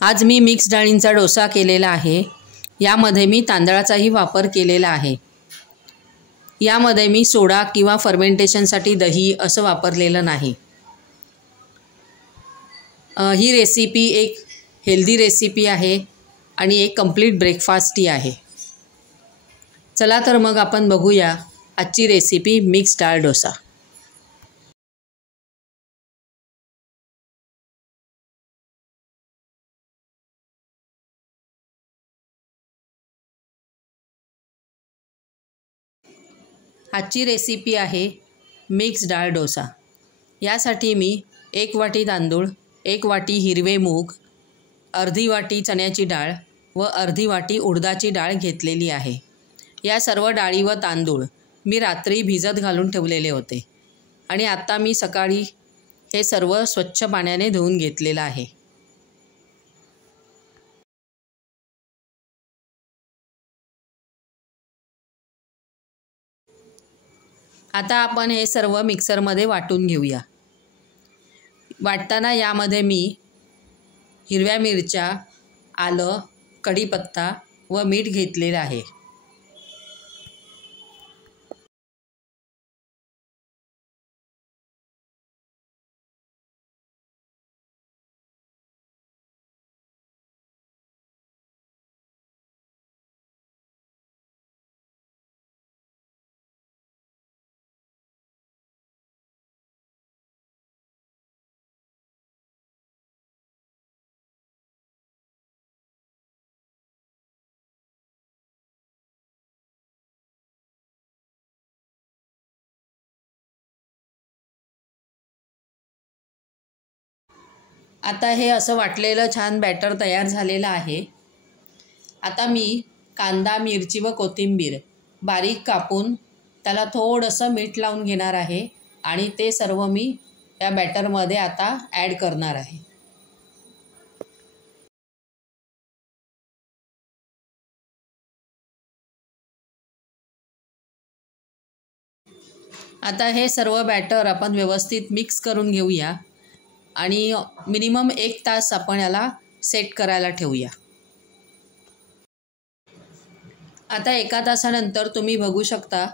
आज मी मिक्स डाळींचा डोसा केलेला आहे। यामध्ये मी तांदळाचाही वापर केलेला आहे। यामध्ये मी सोडा किंवा फर्मेंटेशनसाठी दही असं वापरलेलं नाही। ही रेसिपी एक हेल्दी रेसिपी आहे आणि एक कंप्लीट ब्रेकफास्टही आहे। चला तर मग आपण बघूया आजची रेसिपी मिक्स डाळ डोसा। आजची रेसिपी आहे मिक्स डाळ डोसा। यासाठी मी 1 वाटी तांदूळ, 1 वाटी हिरवे मूग, अर्धी वाटी चण्याची डाळ व अर्धी वाटी उडदाची डाळ घेतलेली आहे। या सर्व डाळी व तांदूळ मी रात्री भिजत घालून ठेवलेले होते आणि आता मी सकाळी हे सर्व स्वच्छ पाण्याने धुवून घेतलेलं आहे। आता आपण हे सर्व मिक्सरमध्ये वाटून घेऊया। वाटताना यामध्ये मी हिरव्या मिरच्या, आलं, कढीपत्ता व मीठ घेतलेलं आहे। आता हे असं वाटलेलं छान बॅटर तयार झालेलं आहे। आता मी कांदा, मिरची व कोथिंबीर बारीक कापून त्याला थोडंसं मीठ लावून घेणार आहे आणि ते सर्व मी या बॅटरमध्ये आता ॲड करणार आहे। आता हे सर्व बॅटर आपण व्यवस्थित मिक्स करून घेऊया आणि मिनिमम 1 तास आपण याला सेट करायला ठेवूया। आता 1 तासानंतर तुम्ही बघू शकता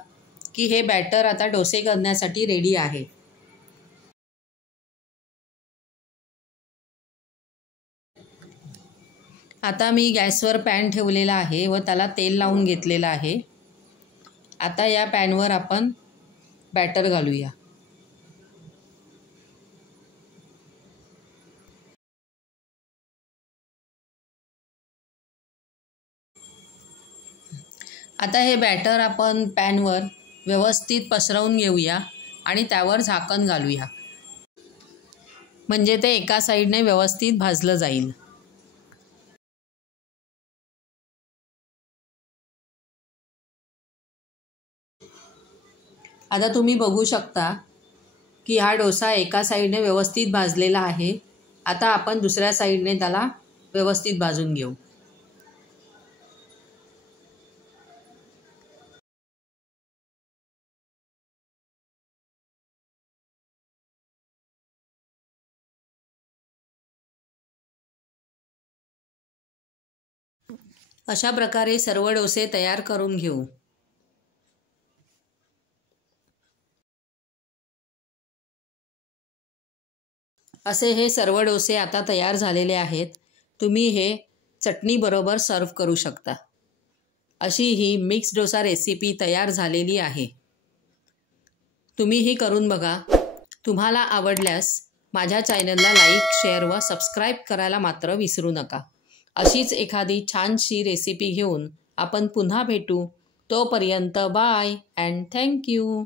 की हे बॅटर आता डोसे करण्यासाठी रेडी आहे। आता मी गॅसवर पॅन ठेवलेला आहे व त्याला तेल लावून घेतलेलं आहे। आता या पॅनवर आपण बॅटर घालूया। आता हे बॅटर आपण पॅनवर व्यवस्थित पसरवून घेऊया आणि त्यावर झाकण घालूया, म्हणजे ते एका साईडने व्यवस्थित भाजलं जाईल। आता तुम्ही बघू शकता की हा डोसा एका साईडने व्यवस्थित भाजलेला आहे। आता आपण दुसऱ्या साईडने त्याला व्यवस्थित भाजून घेऊ। अशा प्रकारे सर्व डोसे तयार करून घेऊ। असे हे सर्व डोसे आता तयार झालेले आहेत। तुम्ही हे चटणी बरोबर सर्व करू शकता। अशी ही मिक्स डोसा रेसिपी तयार झालेली आहे। तुम्हीही करून बघा। तुम्हाला आवडल्यास माझ्या चॅनलला लाईक, शेअर व सबस्क्राईब करायला मात्र विसरू नका। अशीच एखादी छानशी रेसिपी घेऊन आपण पुन्हा भेटू। तोपर्यंत बाय अँड थँक यू।